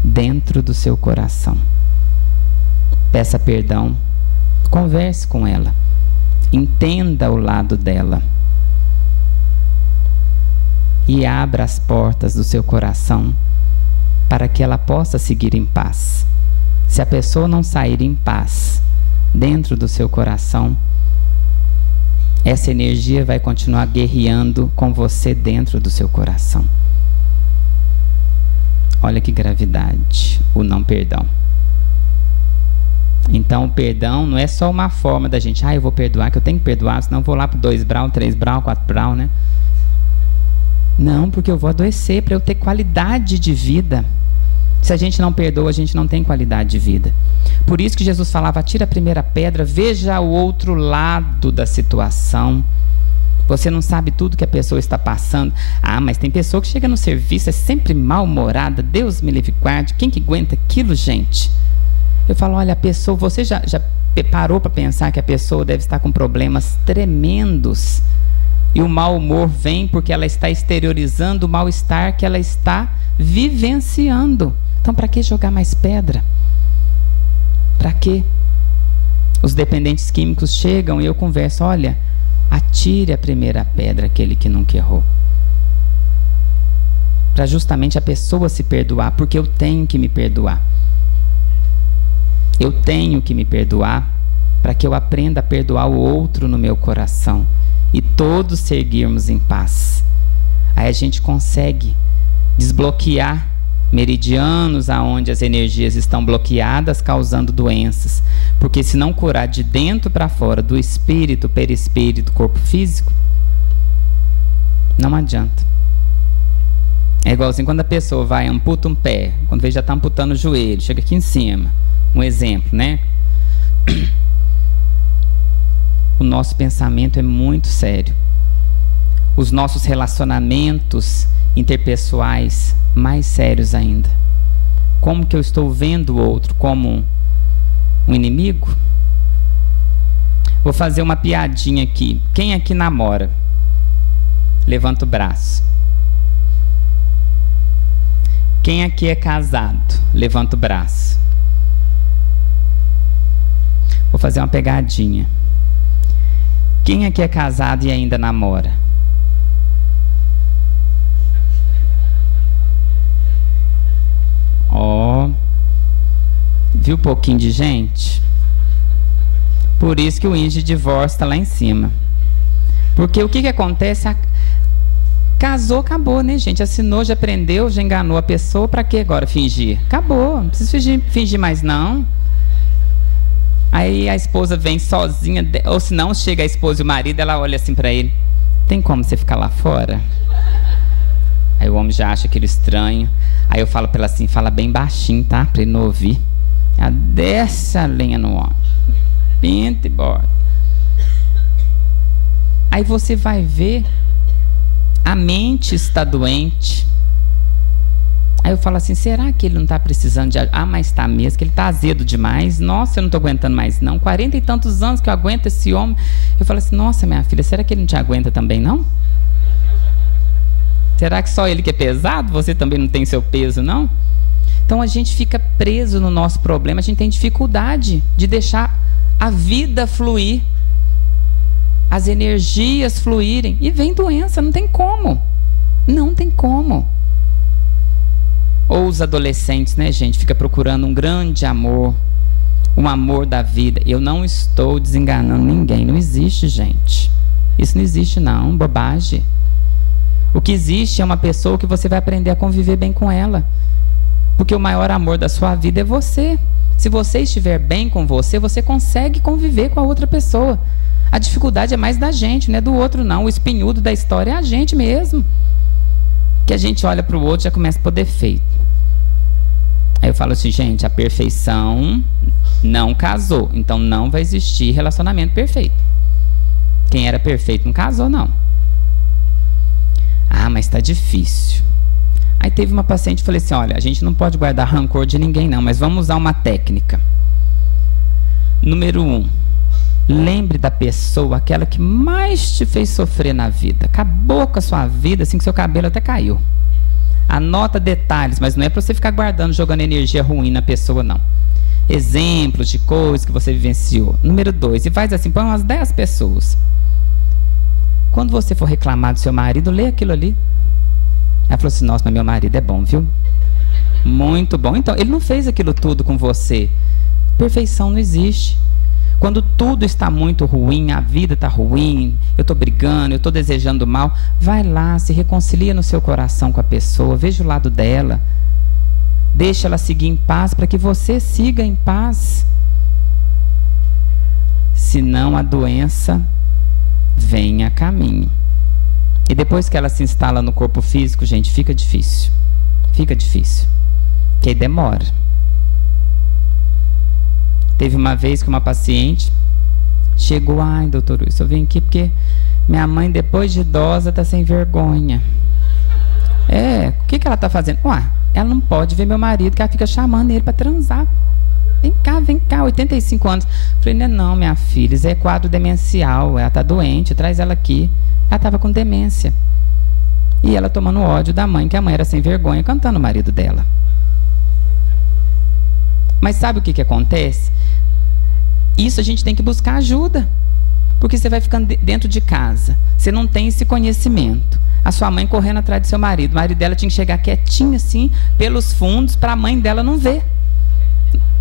dentro do seu coração. Peça perdão. Converse com ela. Entenda o lado dela. E abra as portas do seu coração para que ela possa seguir em paz. Se a pessoa não sair em paz dentro do seu coração, essa energia vai continuar guerreando com você dentro do seu coração. Olha que gravidade, o não perdão. Então o perdão não é só uma forma da gente, eu vou perdoar, que eu tenho que perdoar, senão eu vou lá para 2 brau, 3 brau, 4 brau, né? Não, porque eu vou adoecer para eu ter qualidade de vida. Se a gente não perdoa, a gente não tem qualidade de vida. Por isso que Jesus falava, tira a primeira pedra, veja o outro lado da situação. Você não sabe tudo que a pessoa está passando. Mas tem pessoa que chega no serviço, é sempre mal-humorada, Deus me livre e guarde. Quem que aguenta aquilo, gente? Eu falo, olha, a pessoa, você já parou para pensar que a pessoa deve estar com problemas tremendos? E o mau humor vem porque ela está exteriorizando o mal-estar que ela está vivenciando. Então, para que jogar mais pedra? Para quê? Os dependentes químicos chegam e eu converso, olha, atire a primeira pedra aquele que nunca errou. Para justamente a pessoa se perdoar, porque eu tenho que me perdoar. Eu tenho que me perdoar para que eu aprenda a perdoar o outro no meu coração e todos seguirmos em paz. Aí a gente consegue desbloquear meridianos aonde as energias estão bloqueadas, causando doenças. Porque se não curar de dentro para fora, do espírito, perispírito, corpo físico, não adianta. É igualzinho quando a pessoa vai, amputa um pé, quando vê já está amputando o joelho, chega aqui em cima. Um exemplo, né? O nosso pensamento é muito sério. Os nossos relacionamentos interpessoais, mais sérios ainda. Como que eu estou vendo o outro? Como um inimigo? Vou fazer uma piadinha aqui. Quem aqui namora? Levanta o braço. Quem aqui é casado? Levanta o braço. Vou fazer uma pegadinha. Quem aqui é casado e ainda namora? Ó, viu um pouquinho de gente? Por isso que o índice de divórcio está lá em cima. Porque o que acontece? Casou, acabou, né, gente? Assinou, já prendeu, já enganou a pessoa. Para que agora fingir? Acabou, não precisa fingir mais não. Aí a esposa vem sozinha, ou se não, chega a esposa e o marido, ela olha assim para ele: tem como você ficar lá fora? Aí o homem já acha aquilo estranho. Aí eu falo para ela assim, fala bem baixinho, tá? Para ele não ouvir. Ela desce a lenha no homem. Pinta e bora. Aí você vai ver, a mente está doente. Aí eu falo assim, será que ele não está precisando de... Ah, mas está mesmo, que ele está azedo demais. Nossa, eu não estou aguentando mais não. 40 e tantos anos que eu aguento esse homem. Eu falo assim, nossa, minha filha, será que ele não te aguenta também, não? Será que só ele que é pesado? Você também não tem seu peso, não? Então a gente fica preso no nosso problema. A gente tem dificuldade de deixar a vida fluir, as energias fluírem. E vem doença, não tem como. Não tem como. Ou os adolescentes, né, gente? Fica procurando um grande amor, um amor da vida. Eu não estou desenganando ninguém. Não existe, gente. Isso não existe, não. Bobagem. O que existe é uma pessoa que você vai aprender a conviver bem com ela. Porque o maior amor da sua vida é você. Se você estiver bem com você, você consegue conviver com a outra pessoa. A dificuldade é mais da gente, não é do outro, não. O espinhudo da história é a gente mesmo. Que a gente olha para o outro e já começa a pôr defeito. Aí eu falo assim, gente, a perfeição não casou. Então não vai existir relacionamento perfeito. Quem era perfeito não casou, não. Ah, mas está difícil. Aí teve uma paciente e falei assim, olha, a gente não pode guardar rancor de ninguém não, mas vamos usar uma técnica. Número 1, lembre da pessoa, aquela que mais te fez sofrer na vida. Acabou com a sua vida, assim que seu cabelo até caiu. Anota detalhes, mas não é para você ficar guardando, jogando energia ruim na pessoa, não. Exemplos de coisas que você vivenciou. Número 2, e faz assim, põe umas 10 pessoas. Quando você for reclamar do seu marido, lê aquilo ali. Ela falou assim, nossa, mas meu marido é bom, viu? Muito bom. Então, ele não fez aquilo tudo com você. Perfeição não existe. Quando tudo está muito ruim, a vida está ruim, eu estou brigando, eu estou desejando mal, vai lá, se reconcilia no seu coração com a pessoa, veja o lado dela. Deixa ela seguir em paz para que você siga em paz. Senão a doença vem a caminho. E depois que ela se instala no corpo físico, gente, fica difícil. Fica difícil. Porque demora. Teve uma vez que uma paciente chegou, ai, doutor Luiz, eu vim aqui porque minha mãe, depois de idosa, está sem vergonha. O que ela está fazendo? Ué, ela não pode ver meu marido, que ela fica chamando ele para transar. Vem cá, 85 anos. Falei, não, minha filha, isso é quadro demencial, ela está doente, traz ela aqui. Ela estava com demência. E ela tomando ódio da mãe, que a mãe era sem vergonha, cantando o marido dela. Mas sabe o que acontece? Isso a gente tem que buscar ajuda. Porque você vai ficando dentro de casa. Você não tem esse conhecimento. A sua mãe correndo atrás do seu marido. O marido dela tinha que chegar quietinho assim, pelos fundos, para a mãe dela não ver.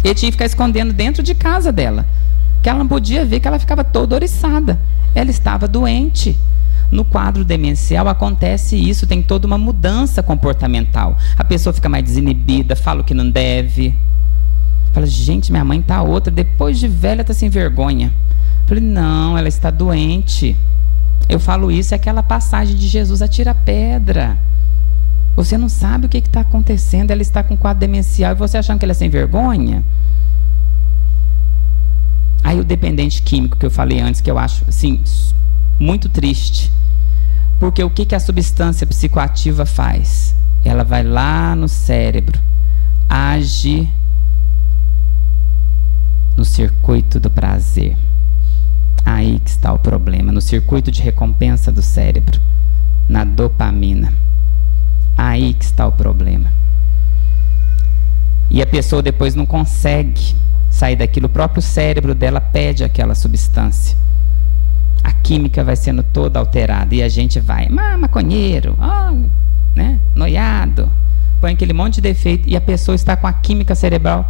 Ele tinha que ficar escondendo dentro de casa dela. Que ela não podia ver, que ela ficava toda oriçada. Ela estava doente. No quadro demencial acontece isso, tem toda uma mudança comportamental. A pessoa fica mais desinibida, fala o que não deve. Fala, gente, minha mãe tá outra, depois de velha tá sem vergonha. Eu falei, não, ela está doente. Eu falo isso, é aquela passagem de Jesus, atira a pedra. Você não sabe o que está acontecendo, ela está com quadro demencial e você achando que ela é sem vergonha? Aí o dependente químico que eu falei antes, que eu acho assim, muito triste. Porque o que a substância psicoativa faz? Ela vai lá no cérebro, age no circuito do prazer. Aí que está o problema, no circuito de recompensa do cérebro, na dopamina. Aí que está o problema. E a pessoa depois não consegue sair daquilo, o próprio cérebro dela pede aquela substância. A química vai sendo toda alterada e a gente vai, maconheiro, né? Noiado, põe aquele monte de defeito e a pessoa está com a química cerebral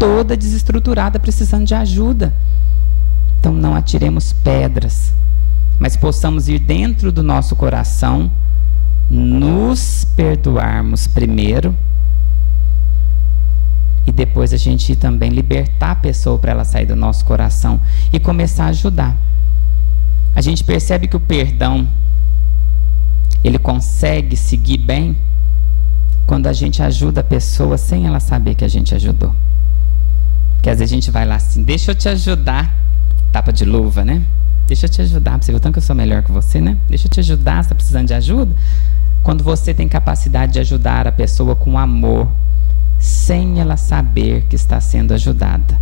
toda desestruturada, precisando de ajuda. Então não atiremos pedras, mas possamos ir dentro do nosso coração, nos perdoarmos primeiro e depois a gente ir também libertar a pessoa para ela sair do nosso coração e começar a ajudar. A gente percebe que o perdão, ele consegue seguir bem quando a gente ajuda a pessoa sem ela saber que a gente ajudou. Porque às vezes a gente vai lá assim, deixa eu te ajudar, tapa de luva, né? Deixa eu te ajudar, pra você ver o tanto que eu sou melhor que você, né? Deixa eu te ajudar, você tá precisando de ajuda? Quando você tem capacidade de ajudar a pessoa com amor, sem ela saber que está sendo ajudada,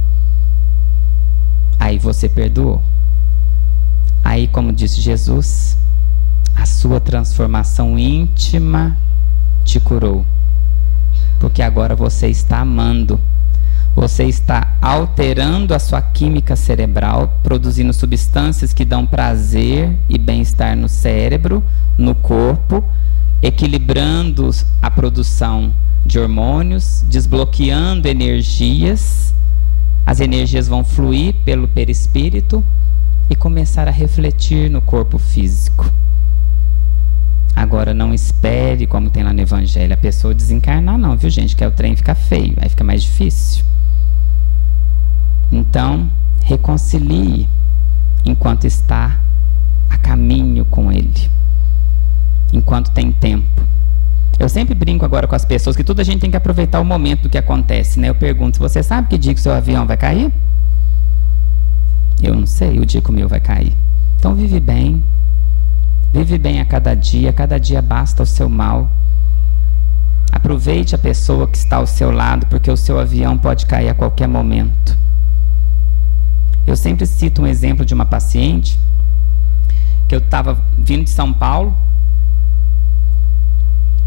aí você perdoou. Aí, como disse Jesus, a sua transformação íntima te curou. Porque agora você está amando. Você está alterando a sua química cerebral, produzindo substâncias que dão prazer e bem-estar no cérebro, no corpo, equilibrando a produção de hormônios, desbloqueando energias. As energias vão fluir pelo perispírito e começar a refletir no corpo físico. Agora não espere, como tem lá no Evangelho, a pessoa desencarnar não, viu gente? Que o trem fica feio, aí fica mais difícil. Então, reconcilie enquanto está a caminho com Ele, enquanto tem tempo. Eu sempre brinco agora com as pessoas que toda a gente tem que aproveitar o momento do que acontece, né? Eu pergunto, você sabe que dia que o seu avião vai cair? Eu não sei, o dia que o meu vai cair. Então vive bem a cada dia basta o seu mal. Aproveite a pessoa que está ao seu lado, porque o seu avião pode cair a qualquer momento. Eu sempre cito um exemplo de uma paciente, que eu estava vindo de São Paulo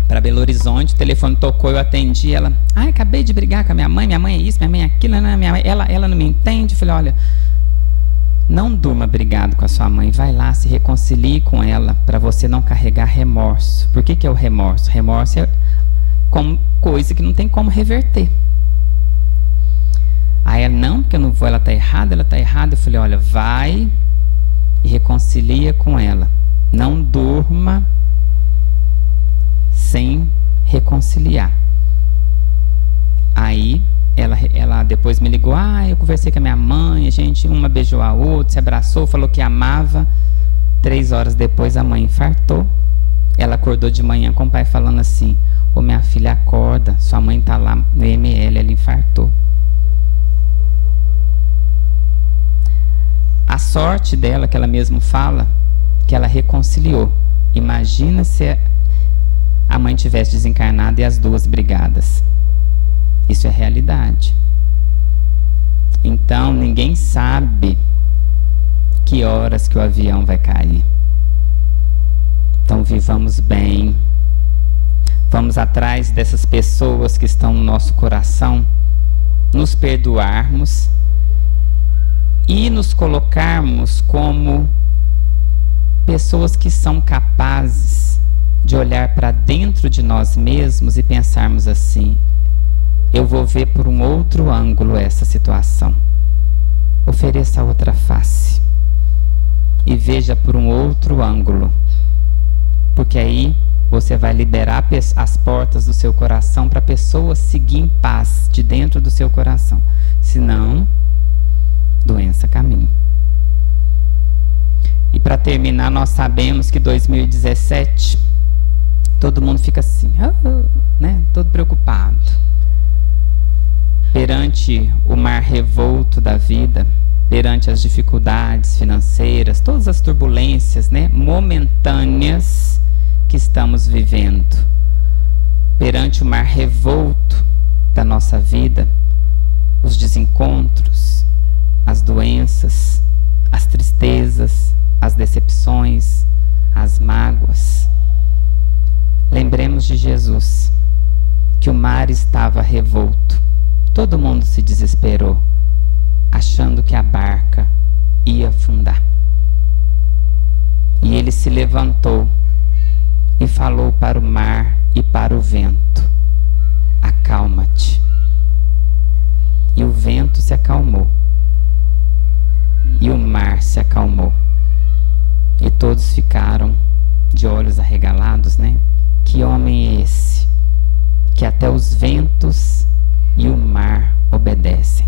para Belo Horizonte, o telefone tocou, eu atendi, ela, acabei de brigar com a minha mãe é isso, minha mãe é aquilo, ela não me entende. Eu falei, olha, não durma brigado com a sua mãe, vai lá, se reconcilie com ela, para você não carregar remorso. Por que é o remorso? Remorso é como coisa que não tem como reverter. Aí ela, não, porque eu não vou, ela está errada. Eu falei, olha, vai e reconcilia com ela. Não durma sem reconciliar. Aí ela depois me ligou, eu conversei com a minha mãe, a gente, uma beijou a outra, se abraçou, falou que amava. 3 horas depois a mãe infartou. Ela acordou de manhã com o pai falando assim, minha filha, acorda, sua mãe está lá no ML, ela infartou. A sorte dela, que ela mesma fala, que ela reconciliou. Imagina se a mãe tivesse desencarnado e as duas brigadas. Isso é realidade. Então, ninguém sabe que horas que o avião vai cair. Então, vivamos bem. Vamos atrás dessas pessoas que estão no nosso coração, nos perdoarmos e nos colocarmos como pessoas que são capazes de olhar para dentro de nós mesmos e pensarmos assim, eu vou ver por um outro ângulo essa situação. Ofereça a outra face e veja por um outro ângulo. Porque aí você vai liberar as portas do seu coração para a pessoa seguir em paz de dentro do seu coração. Senão, doença caminha. E para terminar, nós sabemos que 2017, todo mundo fica assim, né? Todo preocupado. Perante o mar revolto da vida, perante as dificuldades financeiras, todas as turbulências, né, momentâneas que estamos vivendo, perante o mar revolto da nossa vida, os desencontros, as doenças, as tristezas, as decepções, as mágoas, lembremos de Jesus, que o mar estava revolto, todo mundo se desesperou, achando que a barca ia afundar. E ele se levantou e falou para o mar e para o vento: acalma-te. E o vento se acalmou. E o mar se acalmou. E todos ficaram de olhos arregalados, né? Que homem é esse? Que até os ventos e o mar obedecem.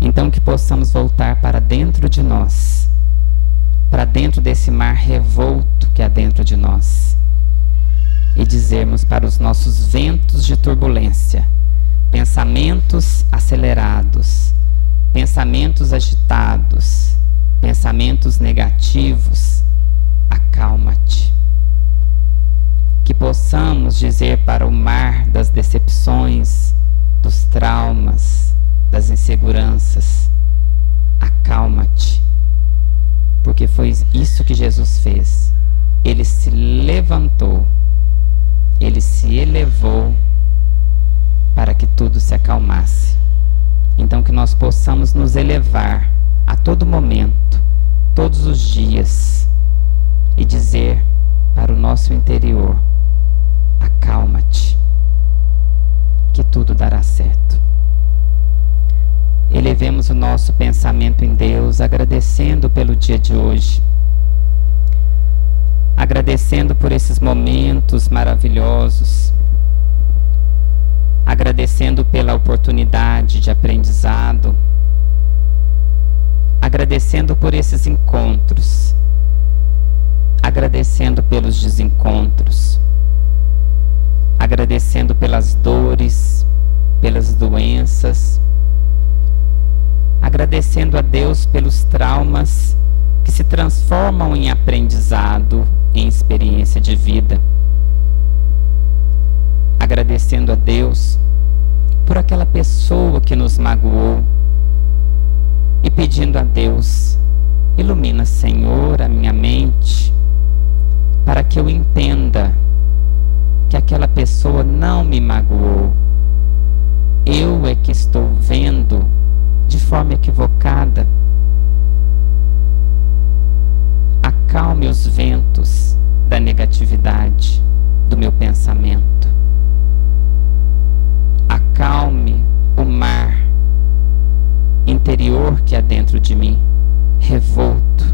Então que possamos voltar para dentro de nós, para dentro desse mar revolto que há dentro de nós, e dizermos para os nossos ventos de turbulência, pensamentos acelerados, pensamentos agitados, pensamentos negativos: acalma-te. Que possamos dizer para o mar das decepções, dos traumas, das inseguranças: acalma-te. Porque foi isso que Jesus fez. Ele se levantou, ele se elevou para que tudo se acalmasse. Então que nós possamos nos elevar a todo momento, todos os dias, e dizer para o nosso interior: acalma-te, que tudo dará certo. Elevemos o nosso pensamento em Deus, agradecendo pelo dia de hoje, agradecendo por esses momentos maravilhosos, agradecendo pela oportunidade de aprendizado, agradecendo por esses encontros, agradecendo pelos desencontros, agradecendo pelas dores, pelas doenças, agradecendo a Deus pelos traumas que se transformam em aprendizado, em experiência de vida. Agradecendo a Deus por aquela pessoa que nos magoou e pedindo a Deus: ilumina, Senhor, a minha mente, para que eu entenda que aquela pessoa não me magoou. Eu é que estou vendo de forma equivocada. Acalme os ventos da negatividade do meu pensamento. Acalme o mar interior que há dentro de mim, revolto.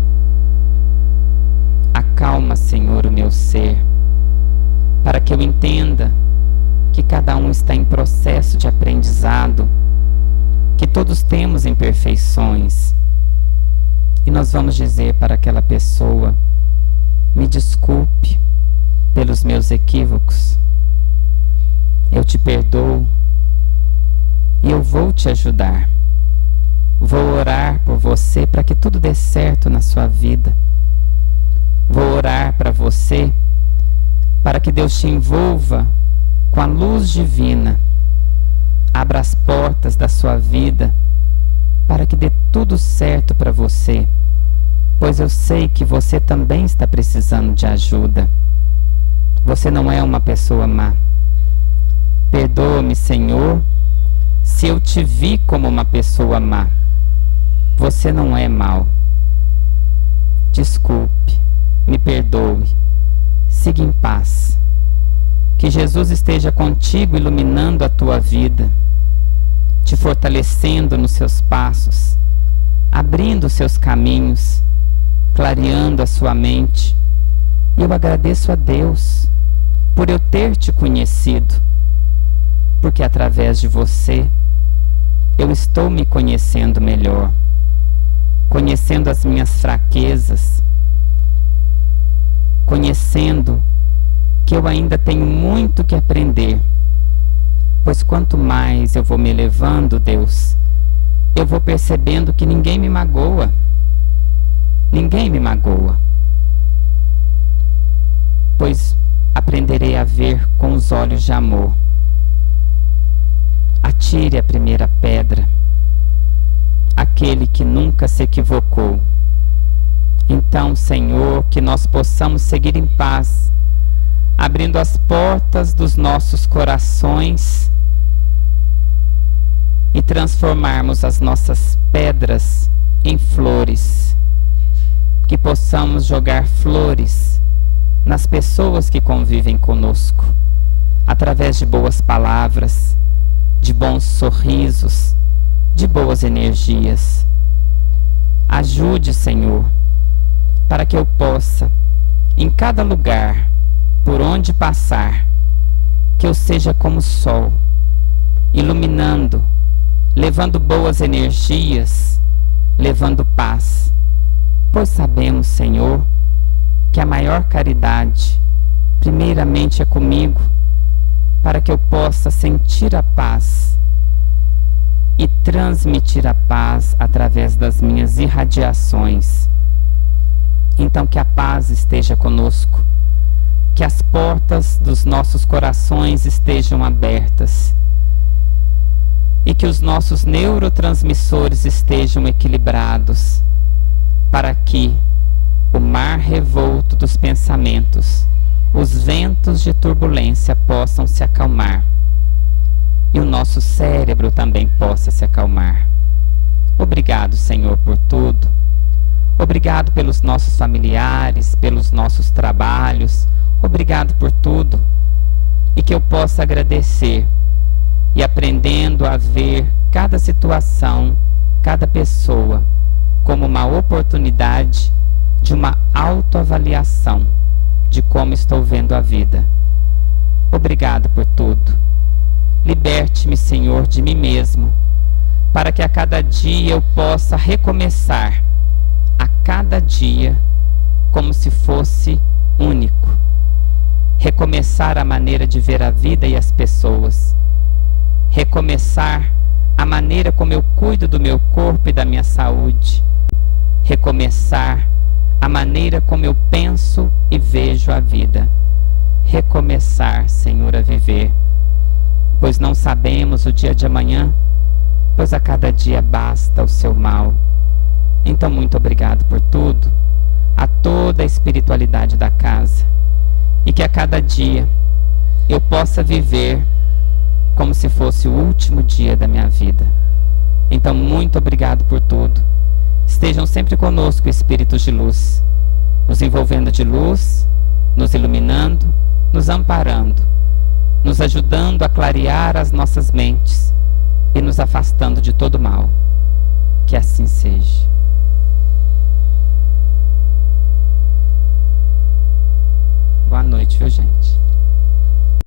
Acalma, Senhor, o meu ser, para que eu entenda que cada um está em processo de aprendizado, que todos temos imperfeições. E nós vamos dizer para aquela pessoa: me desculpe pelos meus equívocos, eu te perdoo e eu vou te ajudar. Vou orar por você para que tudo dê certo na sua vida. Vou orar para você para que Deus te envolva com a luz divina. Abra as portas da sua vida para que dê tudo certo para você, pois eu sei que você também está precisando de ajuda. Você não é uma pessoa má. Perdoa-me, Senhor, se eu te vi como uma pessoa má. Você não é mau. Desculpe, me perdoe, siga em paz. Que Jesus esteja contigo, iluminando a tua vida, te fortalecendo nos seus passos, abrindo os seus caminhos, clareando a sua mente, E eu agradeço a Deus por eu ter te conhecido, porque através de você eu estou me conhecendo melhor, conhecendo as minhas fraquezas, conhecendo que eu ainda tenho muito que aprender, pois quanto mais eu vou me elevando, Deus, eu vou percebendo que ninguém me magoa, ninguém me magoa, pois aprenderei a ver com os olhos de amor. Atire a primeira pedra, aquele que nunca se equivocou. Então, Senhor, que nós possamos seguir em paz, abrindo as portas dos nossos corações e transformarmos as nossas pedras em flores, que possamos jogar flores nas pessoas que convivem conosco, através de boas palavras, de bons sorrisos, de boas energias. Ajude, Senhor, para que eu possa, em cada lugar por onde passar, que eu seja como o sol, iluminando, levando boas energias, levando paz. Pois sabemos, Senhor, que a maior caridade, primeiramente, é comigo, para que eu possa sentir a paz e transmitir a paz através das minhas irradiações. Então, que a paz esteja conosco, que as portas dos nossos corações estejam abertas e que os nossos neurotransmissores estejam equilibrados, para que o mar revolto dos pensamentos, os ventos de turbulência possam se acalmar e o nosso cérebro também possa se acalmar. Obrigado, Senhor, por tudo. Obrigado pelos nossos familiares, pelos nossos trabalhos. Obrigado por tudo. E que eu possa agradecer e aprendendo a ver cada situação, cada pessoa, como uma oportunidade de uma autoavaliação de como estou vendo a vida. Obrigado por tudo. Liberte-me, Senhor, de mim mesmo, para que a cada dia eu possa recomeçar, a cada dia, como se fosse único. Recomeçar a maneira de ver a vida e as pessoas. Recomeçar a maneira como eu cuido do meu corpo e da minha saúde. Recomeçar a maneira como eu penso e vejo a vida. Recomeçar, Senhor, a viver, pois não sabemos o dia de amanhã, pois a cada dia basta o seu mal. Então, muito obrigado por tudo, a toda a espiritualidade da casa, e que a cada dia eu possa viver como se fosse o último dia da minha vida. Então, muito obrigado por tudo. Estejam sempre conosco, espíritos de luz, nos envolvendo de luz, nos iluminando, nos amparando, nos ajudando a clarear as nossas mentes e nos afastando de todo mal. Que assim seja. Boa noite, viu, gente?